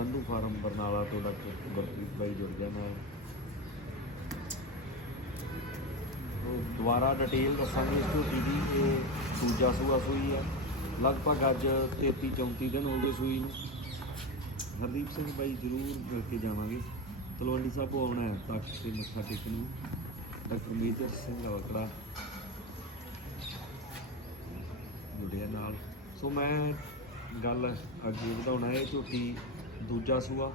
Sandhu farm Barnala ਤੋਂ doctor Gurpreet ਬਾਈ ਜੁੜ ਜਾਣਾ ਦੁਬਾਰਾ ਡਿਟੇਲ ਦੱਸਾਂਗੇ ਇਸ ਝੋਟੀ ਦੀ ਇਹ ਦੂਜਾ ਸੂਆ ਸੂਈ ਆ। ਲਗਭਗ ਅੱਜ 33 34 ਦਿਨ ਹੋ ਗਏ ਸੂਈ ਨੂੰ। ਹਰਦੀਪ ਸਿੰਘ ਬਾਈ ਜ਼ਰੂਰ ਮਿਲ ਕੇ ਜਾਵਾਂਗੇ। ਤਲਵੰਡੀ ਸਾਹਿਬ ਆਉਣਾ ਹੈ ਤੱਕ ਤੇ ਮੱਥਾ ਟੇਕਣ ਨੂੰ। ਡਾਕਟਰ ਮੇਜਰ ਸਿੰਘ ਅਵਕੜਾ ਮੁੰਡਿਆਂ ਨਾਲ। ਸੋ ਮੈਂ ਗੱਲ ਅੱਗੇ ਵਧਾਉਣਾ ਹੈ, ਝੋਟੀ ਦੂਜਾ ਸੂਆ।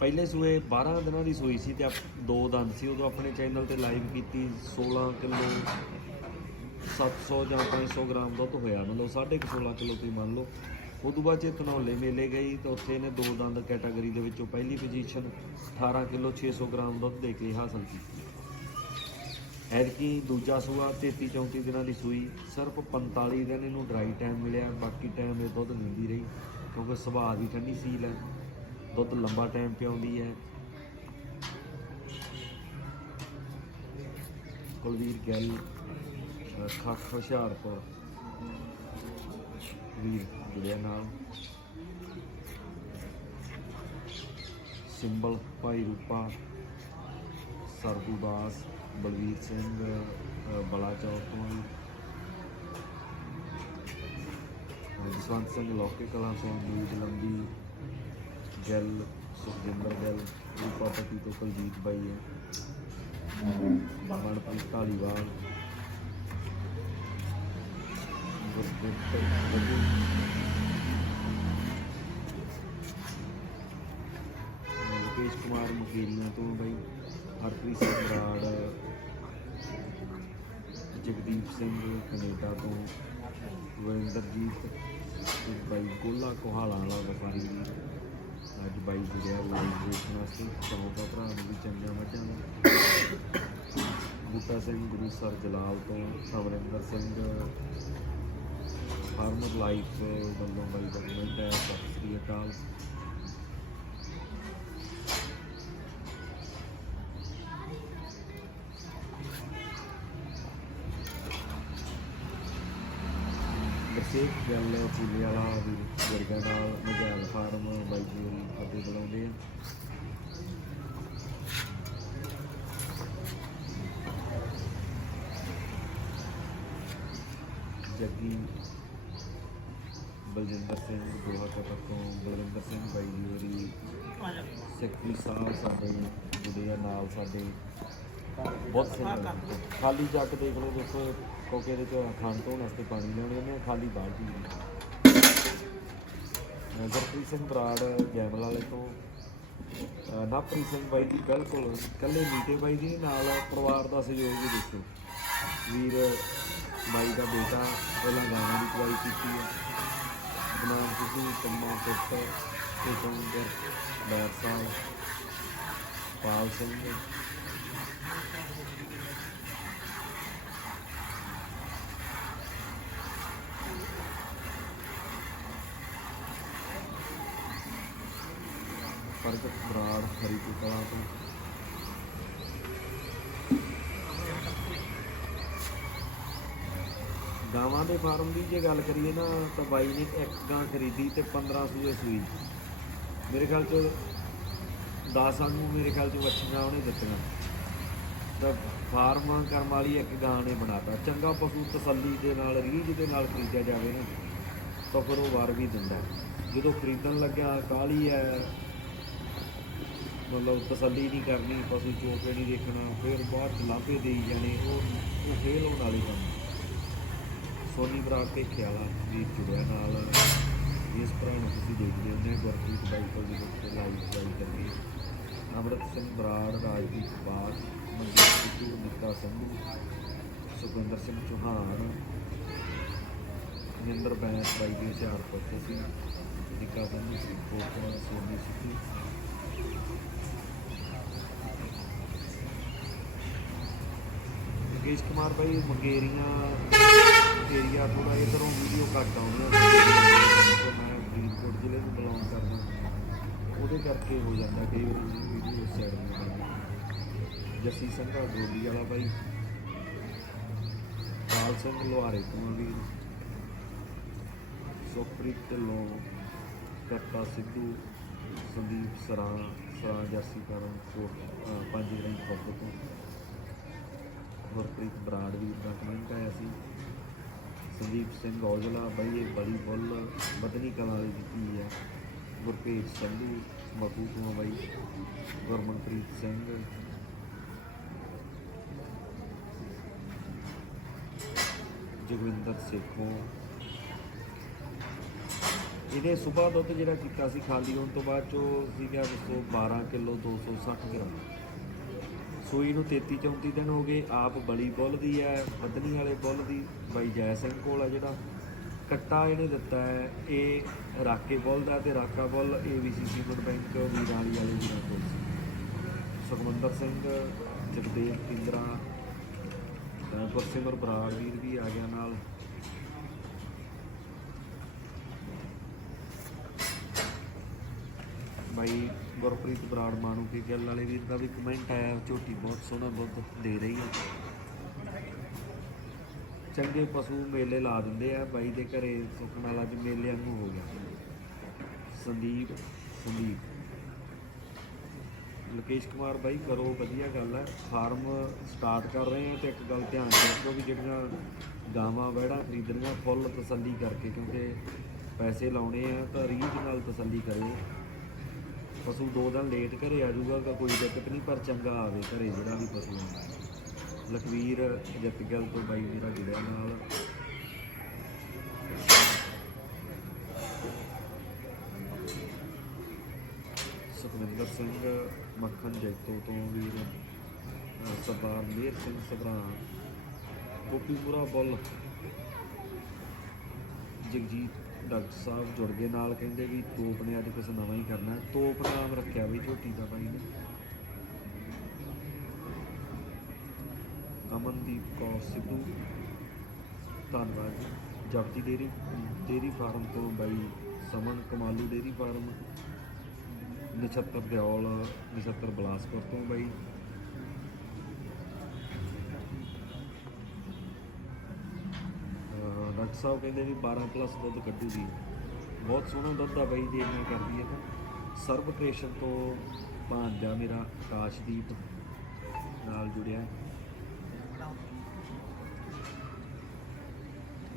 ਪਹਿਲੇ ਸੂਏ 12 ਦਿਨਾਂ ਦੀ ਸੂਈ ਸੀ ਤੇ ਆਪ- ਦੋ ਦੰਦ ਸੀ। ਉਦੋਂ ਆਪਣੇ ਚੈਨਲ ਤੇ ਲਾਈਵ ਕੀਤੀ 16 ਕਿਲੋ 700 ਜਾਂ 500 ਗ੍ਰਾਮ ਦੁੱਧ ਹੋਇਆ। ਮਤਲਬ 16.5 ਕਿਲੋ ਤੁਸੀਂ ਮੰਨ ਲਓ। ਤੋਂ ਬਾਅਦ ਚ ਧਨੌਲੇ ਮੇਲੇ ਗਈ ਤਾਂ ਉੱਥੇ ਇਹਨੇ ਦੋ ਦੰਦ ਕੈਟਾਗਰੀ ਦੇ ਵਿੱਚੋਂ ਪਹਿਲੀ ਪੋਜੀਸ਼ਨ 18 ਕਿਲੋ 600 ਗ੍ਰਾਮ ਦੁੱਧ ਦੇ ਕੇ ਹਾਸਲ ਕੀਤੀ। ਐਤਕੀ ਦੂਜਾ ਸੂਆ 33 34 ਦਿਨਾਂ ਦੀ ਸੂਈ। ਸਿਰਫ 45 ਦਿਨ ਇਹਨੂੰ ਡਰਾਈ ਟਾਈਮ ਮਿਲਿਆ। ਬਾਕੀ ਟਾਈਮ ਇਹ ਦੁੱਧ ਦਿੰਦੀ ਰਹੀ। ਕਿਉਂਕਿ ਸੁਭਾਅ ਦੀ ਠੰਡੀ ਸੀਲ ਹੈ, ਦੁੱਧ ਲੰਬਾ ਟਾਈਮ ਪਿਆਉਂਦੀ ਹੈ। ਕੁਲਵੀਰ ਗਿੱਲ, ਅਹ ਖੱਖ ਹੁਸ਼ਿਆਰਪੁਰ। ਵੀਰ, ਜੁੜਿਆ ਨਾਲ ਸਿੰਬਲ, ਭਾਈ ਰੂਪਾ ਸਰਦੂ ਦਾਸ, ਬਲਵੀਰ ਸਿੰਘ, ਅਹ, ਬਲਾਚੌਰ ਤੋਂ। ਜਸਵੰਤ ਸਿੰਘ ਲੋਕੇ ਕਲਾਂ ਤੋਂ ਮੀਤ ਲੰਬੀ ਗਿੱਲ ਸੁਖਜਿੰਦਰ ਗਿੱਲ ਰੂਪਾ ਪਤੀ ਤੋਂ ਕੁਲਦੀਪ ਬਾਈ ਹੈ। ਮਨਪ੍ਰੀਤ ਧਾਲੀਵਾਲ ਗੁਰਦਿੱਤ ਕੁਮਾਰ ਮਕੇਰੀਆਂ ਤੋਂ ਬਾਈ ਹਰਪ੍ਰੀਤ ਸਿੰਘ ਬਰਾੜ ਜਗਦੀਪ ਸਿੰਘ ਕੈਨੇਡਾ ਤੋਂ ਵਰਿੰਦਰਜੀਤ ਤੇ ਬਾਈ ਗੋਲਾ ਕੋਹਾਲਾ ਵਾਲਾ ਵਪਾਰੀ ਅੱਜ ਬਾਈ ਜੁੜਿਆ ਲਾਈਵ ਦੇਖਣ ਵਾਸਤੇ ਚੌਂਕਾ ਭਰਾ ਨੂੰ ਵੀ ਚੰਗੀਆਂ ਮੱਝਾਂ ਦਾ ਬੂਟਾ ਸਿੰਘ ਗੁਰੂਸਰ ਜਲਾਲ ਤੋਂ ਅਮਰਿੰਦਰ ਸਿੰਘ ਫਾਰਮਰ ਲਾਈਫ ਵੱਲੋਂ ਬਾਈ ਦਾ ਕਮੈਂਟ ਹੈ, ਸਤਿ ਸ੍ਰੀ ਅਕਾਲ। ਗਰਸੇਕ ਗੱਲ ਪੂਲੇ ਵਾਲਾ ਵੀ ਵਰਗਾ ਨਾਲ ਮਜਾਲ ਫਾਰਮ ਬਾਈ ਜੀ ਹੋਰੀ ਅੱਗੇ ਬੁਲਾਉਂਦੇ ਆ। ਜੱਗੀ ਬਲਜਿੰਦਰ ਸਿੰਘ ਦੋਹਾ ਕਟਕ ਤੋਂ ਬਲਵਿੰਦਰ ਸਿੰਘ ਬਾਈ ਜੀ ਹੋਰੀ ਸੈਕਟਰੀ ਸਾਹਿਬ ਸਾਡੇ, ਜੁੜੇ ਆ ਨਾਲ ਸਾਡੇ। ਬਹੁਤ ਸੋਹਣਾ ਖਾਲੀ ਜੱਗ ਦੇਖ ਲਓ ਦੇਖੋ ਕਿਉਂਕਿ ਇਹਦੇ ਚ ਖਾਣ ਤੋਂ ਵਾਸਤੇ ਪਾਣੀ ਲਿਆਉਣੇ ਨੇ ਖਾਲੀ ਬਾਲਟੀ ਗੁਰਪ੍ਰੀਤ ਸਿੰਘ ਬਰਾੜ, ਜੈਮਲ ਵਾਲੇ ਤੋਂ। ਅਹ ਨਵਪ੍ਰੀਤ ਸਿੰਘ ਬਾਈ ਜੀ ਬਿਲਕੁਲ ਇਕੱਲੇ ਮੀਤੇ ਬਾਈ ਜੀ ਨਾਲ ਪਰਿਵਾਰ ਦਾ ਸਹਿਯੋਗ ਵੀ ਦੇਖੋ ਵੀਰ ਬਾਈ ਦਾ ਬੇਟਾ ਪਹਿਲਾਂ ਗਾਣਾ ਦੀ ਚਵਾਈ ਕੀਤੀ ਹੈ। ਬਨਾਮ ਸਿੱਧੂ ਕੰਮਾ ਪੁੱਤ ਤੇ ਸੰਗਰ ਬੈਰਸਾਲ ਪਾਲ ਸਿੰਘ ਬਰਾੜ ਹਰੀਪੁਰ ਕਲਾਂ ਤੋਂ। ਗਾਵਾਂ ਦੇ ਫਾਰਮ ਦੀ ਜੇ ਗੱਲ ਕਰੀਏ ਨਾ, ਤਾਂ ਬਾਈ ਨੇ ਇੱਕ ਗਾਂ ਖਰੀਦੀ ਤੇ 15 ਸੂਏ ਸੂਈ। ਮੇਰੇ ਖਿਆਲ ਚ 10 ਨੂੰ ਮੇਰੇ ਖਿਆਲ ਚ ਵੱਛੀਆਂ ਉਹਨੇ ਦਿੱਤੀਆਂ। ਤਾਂ ਫਾਰਮ ਕਰਨ ਵਾਲੀ ਇੱਕ ਗਾਂ ਨੇ ਬਣਾਤਾ। ਚੰਗਾ ਪਸ਼ੂ ਤਸੱਲੀ ਦੇ ਨਾਲ, ਰੀਝ ਦੇ ਨਾਲ ਖਰੀਦਿਆ ਜਾਵੇ ਨਾ, ਤਾਂ ਫਿਰ ਉਹ ਵਾਰ ਵੀ ਦਿੰਦਾ। ਜਦੋਂ ਖਰੀਦਣ ਲੱਗਿਆ ਕਾਲੀ ਹੈ ਮਤਲਬ ਤਸੱਲੀ ਨਹੀਂ ਕਰਨੀ ਪਸ਼ੂ ਚੋਕੇ ਨਹੀਂ ਦੇਖਣਾ, ਫਿਰ ਬਾਹਰ ਚ ਲਾਭੇ ਦੇਈ ਜਾਣੇ, ਉਹ ਉਹ ਫੇਲ ਹੋਣ ਵਾਲੀ ਕੰਮ ਸੋਨੀ ਬਰਾੜ ਤੇ ਖਿਆਲਾ ਵੀ ਜੁੜਿਆ ਨਾਲ। ਇਸ ਭਰਾ ਨੂੰ ਤੁਸੀਂ ਦੇਖਦੇ ਹੁੰਦੇ ਹੋ ਗੁਰਪ੍ਰੀਤ ਬਾਈਕਲ ਕੋਲ ਵੀ ਬੱਚੇ ਲਾਈਵ ਚਲਾਈ ਕਰਕੇ ਅਮਰਤ ਸਿੰਘ ਬਰਾੜ, ਰਾਜਦੀਪ ਬਾਗ ਮਨਜੀਤ ਸਿੱਧੂ, ਨਿੱਕਾ ਸੰਧੂ ਸੁਖਵਿੰਦਰ ਸਿੰਘ ਚੌਹਾਨ ਮਹਿੰਦਰ ਬੈਂਸ ਬਾਈ ਦੇ ਹੁਸ਼ਿਆਰਪੁਰ ਤੋਂ ਸੀ, ਨਿੱਕਾ ਸੰਧੂ ਸੀ ਕੋਟਵਾ ਸੋਨੀ ਸਿੱਧੂ। ਮੁਕੇਸ਼ ਕੁਮਾਰ ਭਾਈ ਮੰਗੇਰੀਆਂ ਏਰੀਆ ਥੋੜਾ ਇਧਰੋਂ ਵੀਡੀਓ ਘੱਟ ਆਉਂਦੀਆਂ ਤੇ ਮੈਂ ਫਰੀਦਕੋਟ ਜ਼ਿਲ੍ਹੇ ਨੂੰ ਬਿਲੋਂਗ ਕਰਦਾ। ਉਹਦੇ ਕਰਕੇ ਹੋ ਜਾਂਦਾ ਕਈ ਵਾਰੀ ਵੀਡੀਓ ਉਸ ਸਾਈਡ ਨੂੰ ਜੱਸੀ ਸਿੰਘਾ ਗੋਲੀ ਵਾਲਾ ਭਾਈ ਪਾਲ ਸਿੰਘ ਲੋਹਾਰੇ ਤੋਂ ਆ ਵੀਰ ਸੁਖਪ੍ਰੀਤ ਢਿੱਲੋਂ ਕੱਟਾ ਸਿੱਧੂ, ਸੰਦੀਪ ਸਰਾਂ ਸਰਾਂ ਜਰਸੀ ਕਰਨ ਪੰਜ ਗ੍ਰਾਈ ਖੋਪ ਤੋਂ। ਗੁਰਪ੍ਰੀਤ ਬਰਾੜ ਵੀ ਦਾ ਕਮੈਂਟ ਆਇਆ ਸੀ। ਸੰਦੀਪ ਸਿੰਘ ਔਜਲਾ ਬਾਈ, ਇਹ ਬੜੀ ਬੁੱਲ ਬਦਨੀ ਕਲਾ ਦੀ ਦਿੱਤੀ ਹੈ। ਗੁਰਪ੍ਰੀਤ ਸੰਧੂ ਮਕੂ ਤੋਂ ਬਾਈ, ਗੁਰਮਨਪ੍ਰੀਤ ਸਿੰਘ। ਜਗਵਿੰਦਰ ਸੇਖੋਂ। ਇਹਨੇ ਸਵੇਰ ਦੁੱਧ ਜਿਹੜਾ ਕੀਤਾ ਸੀ ਖਾਲੀ ਹੋਣ ਤੋਂ ਬਾਅਦ ਚੋ ਸੀਗਾ 212 ਕਿਲੋ 260 ਗ੍ਰਾਮ। ਸੂਈ ਨੂੰ 33 34 ਦਿਨ ਹੋ ਗਏ, ਆਪ ਬਲੀ ਬੁੱਲ ਦੀ ਹੈ ਬਦਨੀ ਵਾਲੇ ਬੁੱਲ ਦੀ, ਬਾਈ ਜੈ ਸਿੰਘ ਕੋਲ ਆ ਜਿਹੜਾ। ਕੱਟਾ ਇਹਨੇ ਦਿੱਤਾ ਹੈ, ਇਹ ਰਾਕੇ ਬੁੱਲ ਦਾ ਤੇ ਰਾਕਾ ਬੁੱਲ ਏਬੀਸੀ ਸੀਮੈਂਟ ਬੈਂਕ ਵੀਰਾਲੀ ਵਾਲੇ ਵੀਰਾਂ ਕੋਲ ਸੀ। ਸੁਖਮੰਦਰ ਸਿੰਘ, ਜਗਦੇਵ ਪਿੰਦਰਾ ਅਹ ਗੁਰਸਿਮਰ ਬਰਾੜ ਵੀਰ ਵੀ ਆ ਗਿਆ ਨਾਲ। ਬਾਈ ਗੁਰਪ੍ਰੀਤ ਬਰਾੜ ਮਾਨੂ ਕੀ ਗੱਲ ਵਾਲੇ ਵੀਰ ਦਾ ਵੀ ਕਮੈਂਟ ਆਇਆ, ਝੋਟੀ ਬਹੁਤ ਸੋਹਣਾ ਦੁੱਧ ਦੇ ਰਹੀ ਹੈ ਚੰਗੇ ਪਸ਼ੂ ਮੇਲੇ ਲਾ ਦਿੰਦੇ ਆ, ਬਾਈ ਦੇ ਘਰੇ ਸੁੱਕਣ ਵਾਲਾ ਅੱਜ ਮੇਲੇ ਵਾਂਗੂ ਹੋ ਗਿਆ। ਸੰਦੀਪ ਸੰਦੀਪ। ਲਕੇਸ਼ ਕੁਮਾਰ ਬਾਈ, ਕਰੋ ਵਧੀਆ ਗੱਲ ਹੈ ਫਾਰਮ ਸਟਾਰਟ ਕਰ ਰਹੇ ਆ ਤੇ ਇੱਕ ਗੱਲ ਧਿਆਨ ਰੱਖੋ ਵੀ ਜਿਹੜੀਆਂ ਗਾਵਾਂ ਵਹਿੜਾਂ ਖਰੀਦਣੀਆਂ, ਫੁੱਲ ਤਸੱਲੀ ਕਰਕੇ ਕਿਉਂਕਿ ਪੈਸੇ ਲਾਉਣੇ ਆ ਤਾਂ ਰੀਝ ਨਾਲ ਤਸੱਲੀ ਕਰਿਓ। ਪਸ਼ੂ ਦੋ ਦਿਨ ਲੇਟ ਘਰੇ ਆ ਜਾਊਗਾ ਤਾਂ ਕੋਈ ਦਿੱਕਤ ਨਹੀਂ, ਪਰ ਚੰਗਾ ਆਵੇ ਘਰੇ ਜਿਹੜਾ ਵੀ ਪਸ਼ੂ ਆਉਂਦਾ ਲਖਵੀਰ ਜੱਤਗਲ ਤੋਂ ਬਾਈ ਮੇਰਾ ਜੁੜਿਆ ਨਾਲ। ਸੁਖਵਿੰਦਰ ਸਿੰਘ ਮੱਖਣ ਜੈਤੋ ਤੋਂ ਵੀਰ, ਅਹ ਸਰਦਾਰ ਮੇਰ ਸਿੰਘ ਸਭਰਾ, ਗੋਪੀਪੁਰਾ ਬੁੱਲ, ਜਗਜੀਤ ਡਾਕਟਰ ਸਾਹਿਬ ਜੁੜ ਗਏ ਨਾਲ ਕਹਿੰਦੇ ਵੀ ਤੋਪ ਨੇ ਅੱਜ ਕੁਝ ਨਵਾਂ ਹੀ ਕਰਨਾ ਹੈ। ਤੋਪ ਨਾਮ ਰੱਖਿਆ ਵੀ ਝੋਟੀ ਦਾ ਬਾਈ ਨੇ। ਅਮਨਦੀਪ ਕੌਰ ਸਿੱਧੂ, ਧੰਨਵਾਦ ਜੀ। ਜਪਜੀ ਡੇਰੀ ਡੇਰੀ ਫਾਰਮ ਤੋਂ ਬਾਈ ਸਮਨ ਕਮਾਲੂ ਡੇਰੀ ਫਾਰਮ। ਨਛੱਤਰ ਦਿਓਲ, ਨਛੱਤਰ ਬਲਾਸਪੁਰ ਤੋਂ ਬਾਈ। ਡਾਕਟਰ ਸਾਹਿਬ ਕਹਿੰਦੇ ਵੀ 12 ਪਲੱਸ ਦੁੱਧ ਕੱਢੂਗੀ। ਬਹੁਤ ਸੋਹਣਾ ਦੁੱਧ ਆ ਬਈ ਜੇ, ਇੰਨਾ ਕਰਦੀ ਹੈ ਤਾਂ। ਸਰਬ ਕ੍ਰੇਸ਼ਨ ਤੋਂ ਭਾਂਜਾ ਮੇਰਾ ਆਕਾਸ਼ਦੀਪ ਨਾਲ ਜੁੜਿਆ।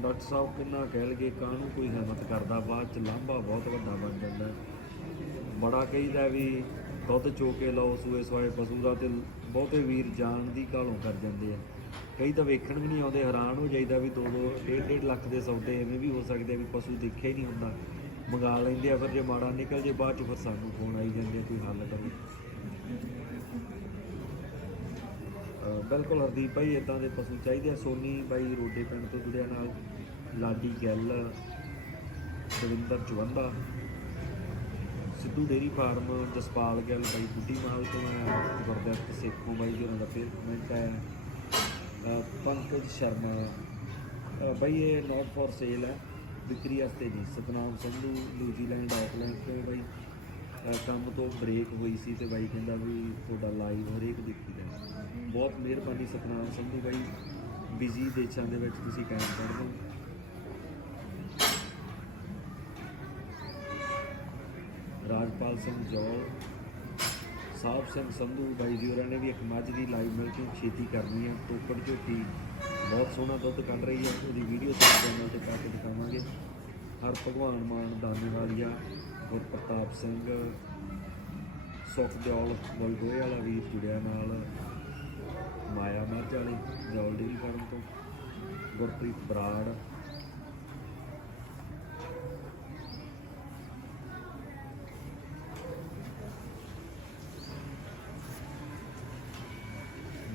ਡਾਕਟਰ ਸਾਹਿਬ ਕਿੰਨਾ ਕਹਿ ਲਗੇ ਕਾਹਨੂੰ ਕੋਈ ਹਿੰਮਤ ਕਰਦਾ, ਬਾਅਦ ਚ ਲਾਂਭਾ ਬਹੁਤ ਵੱਡਾ ਬਣ ਜਾਂਦਾ। ਬੜਾ ਕਹੀਦਾ ਵੀ ਦੁੱਧ ਚੋ ਕੇ ਲਓ, ਸੂਏ ਸਵਾਏ ਪਸ਼ੂ ਦਾ ਤੇ ਬਹੁਤੇ ਵੀਰ ਜਾਣ ਦੀ ਕਾਲੋਂ ਕਰ ਜਾਂਦੇ ਆ। ਕਈ ਤਾਂ ਵੇਖਣ ਵੀ ਨਹੀਂ ਆਉਂਦੇ, ਹੈਰਾਨ ਹੋ ਜਾਈਦਾ ਵੀ 2 2 ਡੇਢ ਡੇਢ ਲੱਖ ਦੇ ਸੌਦੇ ਐਵੇਂ ਵੀ ਹੋ ਸਕਦੇ ਆ ਵੀ ਪਸ਼ੂ ਦੇਖਿਆ ਹੀ ਨਹੀਂ ਹੁੰਦਾ। ਮੰਗਾ ਲੈਂਦੇ ਆ ਫਿਰ ਜੇ ਮਾੜਾ ਨਿਕਲ ਜੇ ਬਾਅਦ ਚ ਫਿਰ ਸਾਨੂੰ ਫੋਨ ਆਈ ਜਾਂਦੇ ਆ ਕੋਈ ਹੱਲ ਕਰੋ ਬਿਲਕੁਲ ਹਰਦੀਪ ਭਾਈ ਇਦਾਂ ਦੇ ਪਸ਼ੂ ਚਾਹੀਦੇ ਆ। ਸੋਨੀ ਬਾਈ ਰੋਡੇ ਪਿੰਡ ਤੋਂ ਜੁੜਿਆ ਨਾਲ, ਲਾਡੀ ਗਿੱਲ ਦਵਿੰਦਰ ਚਵੰਦਾ, ਸਿੱਧੂ ਡੇਰੀ ਫਾਰਮ, ਜਸਪਾਲ ਗਿੱਲ ਬਾਈ ਬੁੱਢੀ ਮਾਲ ਤੋਂ ਹੈ ਗੁਰਦਿੱਤ ਸੇਖੋਂ ਬਾਈ ਜੀ ਉਹਨਾਂ ਦਾ ਫਿਰ ਕਮੈਂਟ ਹੈ ਪੰਕਜ ਸ਼ਰਮਾ। ਅਹ, ਬਾਈ ਇਹ ਨਾਟ ਫॉर ਸੇਲ ਹੈ। ਵਿਕਰੀ ਵਾਸਤੇ ਨਹੀਂ। ਸਤਨਾਮ ਸੰਧੂ ਨਿਊਜ਼ੀਲੈਂਡ ਆਕਲੈਂਡ ਤੋਂ ਬਈ ਕੰਮ ਤੋਂ ਬ੍ਰੇਕ ਹੋਈ ਸੀ ਤੇ ਬਾਈ ਕਹਿੰਦਾ ਵੀ ਤੁਹਾਡਾ ਲਾਈਵ ਹਰੇਕ ਦੇਖੀ ਦਾ ਬਹੁਤ ਮਿਹਰਬਾਨੀ ਸਤਨਾਮ ਸੰਧੂ ਬਾਈ। ਬਿਜ਼ੀ ਦੇਸ਼ਾਂ ਦੇ ਵਿੱਚ ਤੁਸੀਂ ਕਾਇਮ ਕਰਦੇ ਹੋ ਰਾਜਪਾਲ ਸਿੰਘ ਜੋਲ ਸਾਹਿਬ ਸਿੰਘ ਸੰਧੂ ਬਾਈ ਜੀ ਹੋਰਾਂ ਨੇ ਵੀ ਇੱਕ ਮੱਝ ਦੀ ਲਾਈਵ ਮਿਲਕਿੰਗ ਛੇਤੀ ਕਰਨੀ ਹੈ ਟੋਕੜ ਝੋਟੀ ਬਹੁਤ ਸੋਹਣਾ ਦੁੱਧ ਕੱਢ ਰਹੀ ਹੈ ਉਹਦੀ ਵੀਡੀਓ ਸਾਡੇ ਚੈਨਲ ਤੇ ਪਾ ਕੇ ਦਿਖਾਵਾਂਗੇ। ਹਰ ਭਗਵਾਨ ਮਾਨ ਦਾਨੇ ਵਾਲੀਆ ਗੁਰਪ੍ਰਤਾਪ ਸਿੰਘ, ਸੁਖ ਦਿਓਲ ਬਲਗੋਏ ਵਾਲਾ ਵੀਰ ਜੁੜਿਆ ਨਾਲ, ਮਾਇਆ ਮੱਝ ਵਾਲੀ, ਜੌਲ ਡੇਰੀ ਫਾਰਮ ਤੋਂ, ਗੁਰਪ੍ਰੀਤ ਬਰਾੜ।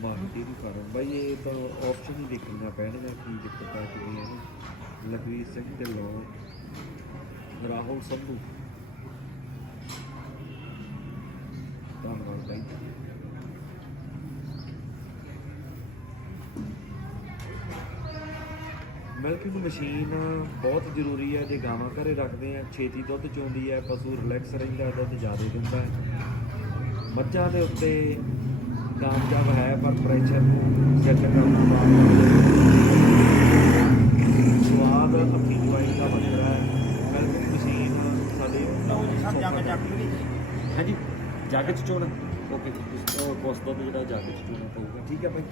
ਮਾਰਟੀ ਦੀ ਫਾਰਮ ਬਾਈ, ਇਹ ਤਾਂ ਆਪਸ਼ਨ ਹੀ ਦੇਖਣੀਆਂ ਪੈਣਗੀਆਂ ਕੀ ਦਿੱਕਤ ਆ ਕੀ ਹੈ ਲਖਵੀਰ ਸਿੰਘ ਢਿੱਲੋਂ ਰਾਹੁਲ ਸੰਧੂ। ਧੰਨਵਾਦ ਬਾਈ। ਮਿਲਕਿੰਗ ਮਸ਼ੀਨ ਬਹੁਤ ਜ਼ਰੂਰੀ ਹੈ ਜੇ ਗਾਵਾਂ ਘਰੇ ਰੱਖਦੇ ਆ, ਛੇਤੀ ਦੁੱਧ ਚੋਂਦੀ ਹੈ ਪਸ਼ੂ ਰਿਲੈਕਸ ਰਹਿੰਦਾ, ਦੁੱਧ ਜ਼ਿਆਦਾ ਦਿੰਦਾ। ਹੈ ਮੱਝਾਂ ਦੇ ਉੱਤੇ ਕਾਮਯਾਬ ਹੈ ਪਰ ਪ੍ਰੈਸ਼ਰ ਨੂੰ ਸੈੱਟ ਕਰਨ ਤੋਂ ਬਾਅਦ ਸਵਾਦ ਆਪਣੀ ਜਵਾਈ ਦਾ ਬਣਦਾ ਹੈ ਮਿਲਕਿੰਗ ਮਸ਼ੀਨ ਸਾਡੇ ਲਓ ਜੀ ਸਭ ਜੱਗ ਚੱਕ ਲਈ ਹਾਂਜੀ ਜੱਗ ਚ ਚੋਣਾ। ਓਕੇ ਕੋਸ ਦੁੱਧ ਜਿਹੜਾ ਜੱਗ ਚ ਚੋਣਾ ਪਊਗਾ। ਠੀਕ ਹੈ ਭਾਈ।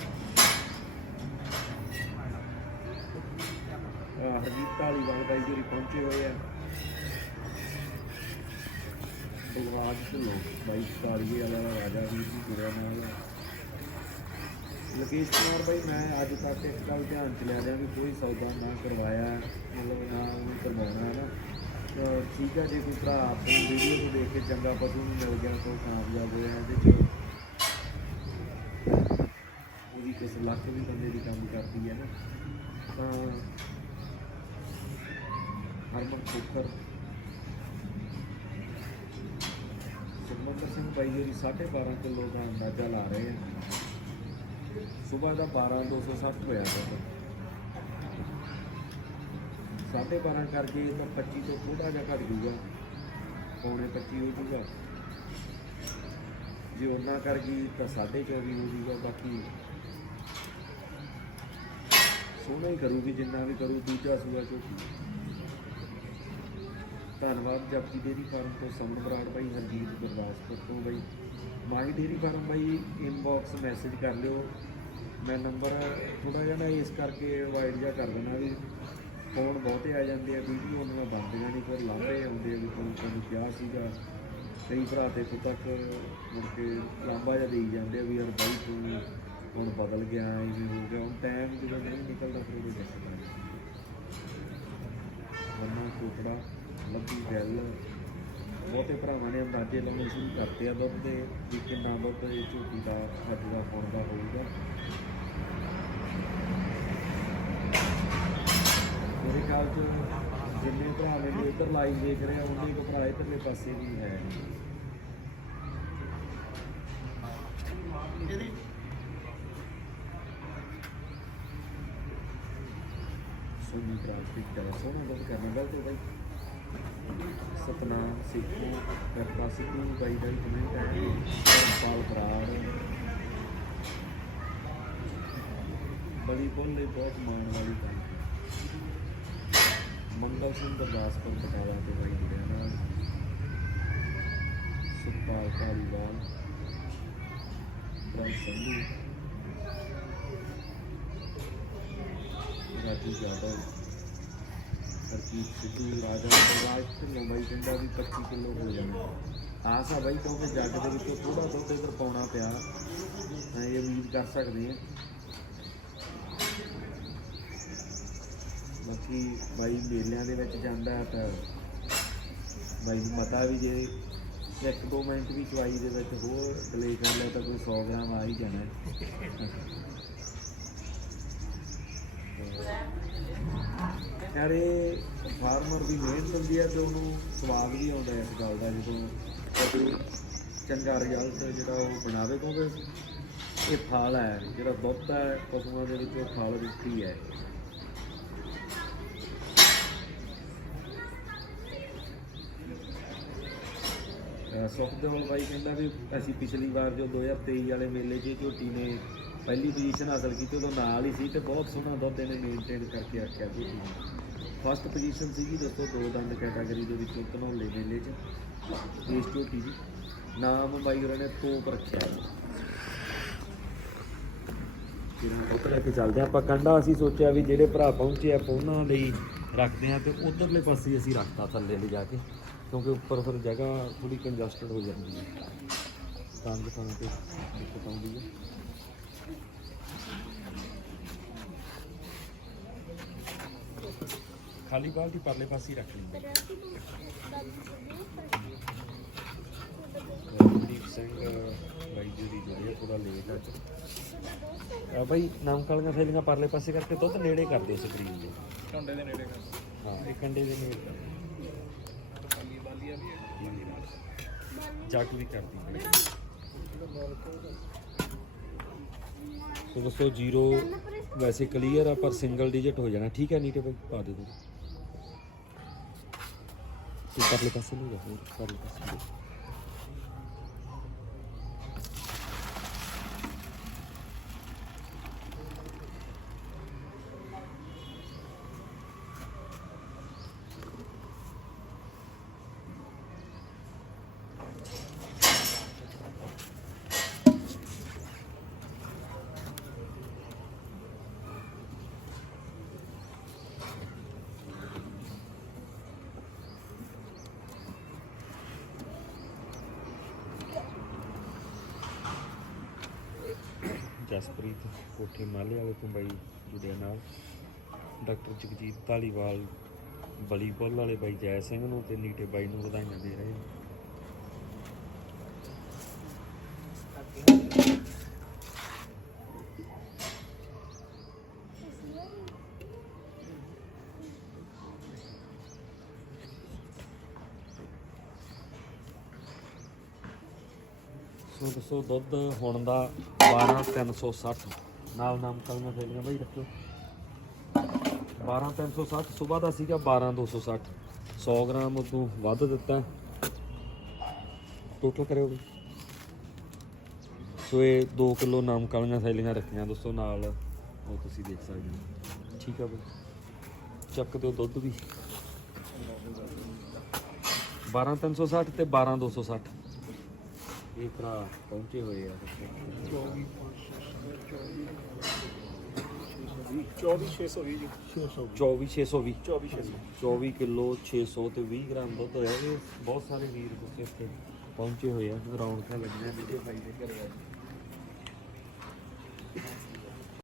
ਹਰਜੀਤ ਢਾਲੀਵਾਲ ਬਾਈ ਜੀ ਪਹੁੰਚੇ ਹੋਏ ਆ। ਬਲਵਾਜ ਢਿੱਲੋਂ। ਬਾਈ ਕਾਲੀਏ ਵਾਲਾ ਦਾ ਰਾਜਾ ਵੀਰ ਜੀ ਜੁੜਿਆ ਨਾਲ। ਲਕੇਸ਼ ਕੁਮਾਰ ਬਾਈ, ਮੈਂ ਅੱਜ ਤੱਕ ਇੱਕ ਗੱਲ ਧਿਆਨ ਚ ਲਿਆ ਰਿਹਾ ਵੀ ਕੋਈ ਸੌਦਾ ਨਾ ਕਰਵਾਇਆ, ਮਤਲਬ ਨਾ ਉਹਨੂੰ ਕਰਵਾਉਣਾ ਹੈ ਨਾ। ਤਾਂ ਠੀਕ ਹੈ ਜੇ ਕੋਈ ਭਰਾ ਆਪਣੀ ਵੀਡੀਓ ਨੂੰ ਦੇਖ ਕੇ ਚੰਗਾ ਪਸ਼ੂ ਨੂੰ ਮਿਲ ਗਿਆ ਕੋਈ ਕਾਮਯਾਬ ਹੋਇਆ ਇਹਦੇ ਚ। ਉਹਦੀ ਕਿਸ ਲੱਖ ਵੀ ਬੰਦੇ ਦੀ ਕੰਮ ਕਰਦੀ ਹੈ ਨਾ। ਤਾਂ ਹਰਮਨ ਖੋਖਰ ਸੁਖਮੰਦਰ ਸਿੰਘ ਬਾਈ ਜੀ 12.5 ਕਿਲੋ ਦਾ ਅੰਦਾਜ਼ਾ ਲਾ ਰਹੇ ਆ। ਸਵੇਰ ਦਾ 12260 ਹੋਇਆ ਤਾ ਸਾਢੇ 12 ਕਰਕੇ ਤਾਂ 25 ਤੋਂ ਥੋੜਾ ਜਿਹਾ ਘਟ ਜੂਗਾ ਪੌਣੇ 25 ਹੋ ਜੂਗਾ ਜੇ ਉਹਨਾਂ ਕਰ ਗਈ ਤਾਂ 24.5 ਹੋ ਜੂਗਾ ਬਾਕੀ ਸੋਹਣਾ ਹੀ ਕਰੂਗੀ, ਜਿੰਨਾ ਵੀ ਕਰੂ, ਦੂਜਾ ਸੂਆ ਝੋਟੀ ਧੰਨਵਾਦ ਜਪਜੀ ਡੇਰੀ ਫਾਰਮ ਤੋਂ ਸਮਨ ਬਰਾੜ ਬਾਈ ਹਰਜੀਤ ਗੁਰਦਾਸਪੁਰ ਤੋਂ ਬਾਈ। ਮਾਈ ਡੇਰੀ ਫਾਰਮ ਬਾਈ ਇਨਬਾਕਸ ਮੈਸੇਜ ਕਰ ਲਿਓ। ਮੈਂ ਨੰਬਰ ਥੋੜਾ ਜਿਹਾ ਨਾ ਇਸ ਕਰਕੇ ਅਵਾਇਡ ਜਿਹਾ ਕਰ ਦੇਣਾ ਵੀ ਫੋਨ ਬਹੁਤੇ ਆ ਜਾਂਦੇ ਆ, ਵੀਡੀਓ ਉਹਨਾਂ ਬੰਦੀਆਂ ਨਹੀਂ ਫਿਰ ਲਾਂਭੇ ਆਉਂਦੇ ਆ ਵੀ ਤੁਹਾਨੂੰ ਤੁਹਾਨੂੰ ਕਿਹਾ ਸੀਗਾ। ਕਈ ਭਰਾ ਤੇ ਪੁੱਤ ਤੱਕ ਮੁੜ ਕੇ ਲਾਂਭਾ ਜਿਹਾ ਦੇਈ ਜਾਂਦੇ ਆ ਵੀ ਯਾਰ ਬਾਈ ਤੂੰ ਹੁਣ ਬਦਲ ਗਿਆ ਇਹ ਹੋ ਗਿਆ। ਹੁਣ ਟਾਈਮ ਜਦੋਂ ਨਹੀਂ ਨਿਕਲਦਾ ਫਿਰ ਉਹਦੇ ਚੱਕਰ ਮੰਨਾ ਕੋਟੜਾ ਲੱਭੀ ਗੱਲ ਬਹੁਤੇ ਭਰਾਵਾਂ ਨੇ ਅੰਦਾਜ਼ੇ ਲਾਉਣੇ ਸ਼ੁਰੂ ਕਰਤੇ ਆ ਦੁੱਧ ਦੇ ਵੀ ਕਿੰਨਾ ਦੁੱਧ ਇਹ ਝੋਟੀ ਦਾ, ਅੱਜ ਦਾ ਫੋਨ ਦਾ ਹੋਊਗਾ। ਮੇਰੇ ਖਿਆਲ ਚ ਜਿੰਨੇ ਭਰਾ ਮੈਨੂੰ ਇੱਧਰ ਲਾਈਵ ਦੇਖ ਰਹੇ ਆ ਉਹਨੇ ਕੋ ਭਰਾ ਇੱਧਰਲੇ ਪਾਸੇ ਵੀ ਹੈ। ਸੋਨੀ ਕਰਾ ਕਰਨਾ ਗਲਤ ਹੋ ਬਾਈ ਸਤਨਾਮ ਸਿੱਖੂ ਕਰਤਾ ਸਿੱਖੂ ਬਾਈ ਦਾ ਕਮੈਂਟ ਹੈ। ਪਾਲ ਬਰਾੜ। ਬੜੀ ਬੋਲੇ ਬਹੁਤ ਮਾਣ ਵਾਲੀ ਗੱਲ ਮੰਗਲ ਸਿੰਘ ਗੁਰਦਾਸਪੁਰ ਬਟਾਲਾ ਤੇ ਬਾਈ ਜੁੜਿਆ ਨਾਲ ਸੁਖਪਾਲ ਧਾਲੀਵਾਲ ਬ੍ਰਹਮ ਸੰਧੂ, ਰਾਜੂ ਜਾਦਵ ਹਰਜੀਤ ਸਿੱਧੂ, ਰਾਜਾ ਰਾਜ ਢਿੱਲੋਂ ਬਾਈ ਕਹਿੰਦਾ ਵੀ 25 ਕਿਲੋ ਹੋ ਜਾਣਾ। ਆਸ ਆ ਬਾਈ ਕਿਉਂਕਿ ਜੱਗ ਦੇ ਵਿੱਚੋਂ ਥੋੜਾ ਦੁੱਧ ਇਧਰ ਪਾਉਣਾ ਪਿਆ। ਤਾਂ ਇਹ ਉਮੀਦ ਕਰ ਸਕਦੇ ਆ ਬਾਕੀ ਬਾਈ ਮੇਲਿਆਂ ਦੇ ਵਿੱਚ ਜਾਂਦਾ ਤਾਂ ਬਾਈ ਨੂੰ ਪਤਾ ਵੀ ਜੇ ਇੱਕ ਦੋ ਮਿੰਟ ਵੀ ਚਵਾਈ ਦੇ ਵਿੱਚ ਹੋਰ ਡਿਲੇ ਕਰ ਲਿਆ ਤਾਂ ਕੋਈ 100 ਗ੍ਰਾਮ ਆ ਹੀ ਜਾਣਾ ਯਾਰ ਇਹ ਫਾਰਮਰ ਦੀ ਮਿਹਨਤ ਹੁੰਦੀ ਹੈ ਤੇ ਉਹਨੂੰ ਸਵਾਦ ਵੀ ਆਉਂਦਾ ਇਸ ਗੱਲ ਦਾ ਜਦੋਂ ਕੋਈ ਚੰਗਾ ਰਿਜ਼ਲਟ ਜਿਹੜਾ ਉਹ ਬਣਾਵੇ ਕਿਉਂਕਿ ਇਹ ਫਲ ਹੈ, ਜਿਹੜਾ ਦੁੱਧ ਹੈ, ਪਸ਼ੂਆਂ ਦੇ ਵਿੱਚ ਉਹ ਫਲ ਦਿੱਤੀ ਹੈ। ਸੁਖਦੇਵ ਬਾਈ ਕਹਿੰਦਾ ਵੀ ਅਸੀਂ ਪਿਛਲੀ ਵਾਰ ਜੋ 2023 ਵਾਲੇ ਮੇਲੇ 'ਚ ਝੋਟੀ ਨੇ ਪਹਿਲੀ ਪੋਜੀਸ਼ਨ ਹਾਸਲ ਕੀਤੀ, ਉਦੋਂ ਨਾਲ ਹੀ ਸੀ ਤੇ ਬਹੁਤ ਸੋਹਣਾ ਦੁੱਧ ਇਹਨੇ ਮੇਨਟੇਨ ਕਰਕੇ ਰੱਖਿਆ ਝੋਟੀ ਨੇ ਫਸਟ ਪੋਜੀਸ਼ਨ ਸੀਗੀ ਦੋਸਤੋ ਦੋ ਦੰਦ ਕੈਟਾਗਰੀ ਦੇ ਵਿੱਚ ਧਨੌਲੇ ਮੇਲੇ 'ਚ, ਇਸ ਝੋਟੀ ਜੀ ਨਾਮ ਬਾਈ ਹੋਰਾਂ ਨੇ ਤੋਪ ਰੱਖਿਆ। ਜਿਹੜਾ ਦੁੱਧ ਲੈ ਕੇ ਚੱਲਦੇ ਹਾਂ। ਆਪਾਂ ਕੰਡਾ ਅਸੀਂ ਸੋਚਿਆ ਵੀ ਜਿਹੜੇ ਭਰਾ ਪਹੁੰਚੇ ਆਪਾਂ ਉਹਨਾਂ ਲਈ ਰੱਖਦੇ ਆ ਤੇ ਉਧਰਲੇ ਪਾਸੇ ਅਸੀਂ ਰੱਖਤਾ ਥੱਲੇ ਲਿਜਾ ਕੇ। ਕਿਉਂਕਿ ਉੱਪਰ ਫਿਰ ਜਗ੍ਹਾ ਥੋੜੀ ਕੰਜਸਟਡ ਹੋ ਜਾਂਦੀ ਹੈ। ਤੰਗ ਥਾਂ ਤੇ ਦਿੱਕਤ ਆਉਂਦੀ ਹੈ। ਖਾਲੀ ਬਾਲਟੀ ਪਰਲੇ ਪਾਸੇ ਹੀ ਰੱਖ ਲਈ ਰਣਦੀਪ ਸਿੰਘ ਬਾਈ ਜੀ ਦੀ ਜੁੜੀ ਥੋੜਾ ਲੇਟ ਅੱਜ। ਆ ਬਾਈ ਨਾਮ ਕਾਲੀਆਂ ਥੈਲੀਆਂ ਪਰਲੇ ਪਾਸੇ ਕਰਕੇ ਦੁੱਧ ਨੇੜੇ ਕਰਦੇ ਸਕਰੀਨ ਦੇ ਕੰਡੇ ਦੇ ਨੇੜੇ ਕਰ ਹਾਂ ਇਹ ਕੰਡੇ ਦੇ ਨੇੜੇ ਕਰਦੇ ਪੱਲੀ ਬਾਲੀਆ ਵੀ ਹੈ ਜੱਗ ਵੀ ਕਰਦੀ ਹੈ। ਸੋ ਦੋਸਤੋ ਜ਼ੀਰੋ ਵੈਸੇ ਕਲੀਅਰ ਆ, ਪਰ ਸਿੰਗਲ ਡਿਜਿਟ ਹੋ ਜਾਣਾ। ਠੀਕ ਹੈ ਨੀਟੇ ਭਾਈ ਪਾ ਦੇ ਦੋ। ਤੂੰ ਪਰਲੇ ਪਾਸੇ ਨੂੰ ਜਾ, ਹੋਰ ਪਰਲੇ ਪਾਸੇ ਨੂੰ ਜਸਪ੍ਰੀਤ ਕੋਠੇ ਮਾਲੇ ਵਾਲੇ ਤੋਂ ਜੁੜਿਆ ਨਾਲ। ਡਾਕਟਰ ਜਗਜੀਤ ਧਾਲੀਵਾਲ ਬਲੀਪੁਰ ਵਾਲੇ ਬਾਈ ਜੈ ਸਿੰਘ ਨੂੰ ਤੇ ਨੀਟੇ ਬਾਈ ਨੂੰ ਵਧਾਈਆਂ ਦੇ ਰਹੇ ਨੇ ਦੱਸੋ, ਦੁੱਧ ਹੁਣ ਦਾ 12360 ਨਾਲ ਨਾਮ ਕਲਮਾ ਫੇਲੀਆਂ ਬਾਈ ਰੱਖਿਓ। 12360 ਸਵੇਰ ਦਾ ਸੀਗਾ 12260 100 ਗ੍ਰਾਮ ਉਦੋਂ ਵੱਧ ਦਿੱਤਾ ਟੋਟਲ ਕਰਿਓ ਬਈ ਸੋ ਇਹ 2 ਕਿਲੋ ਨਾਮ ਕਾਲੀਆਂ ਥੈਲੀਆਂ ਰੱਖੀਆਂ ਦੋਸਤੋ, ਨਾਲ ਉਹ ਤੁਸੀਂ ਦੇਖ ਸਕਦੇ ਹੋ। ਠੀਕ ਆ ਬਈ। ਚੱਕ ਦਿਓ ਦੁੱਧ ਵੀ। 12360 ਤੇ 12260 ਇਹ ਭਰਾ ਪਹੁੰਚੇ ਹੋਏ ਆ। 24620 ਜੀ 24620 24620 ਕਿਲੋ 600 ਤੇ 20 ਗ੍ਰਾਮ ਦੁੱਧ ਹੋਇਆ। ਇਹ ਬਹੁਤ ਸਾਰੇ ਵੀਰ ਇੱਥੇ ਪਹੁੰਚੇ ਹੋਏ ਆ। ਰੌਣਕਾਂ ਲੱਗੀਆਂ ਵੀਡੀਓ ਭਾਈ ਦੇ ਘਰੇ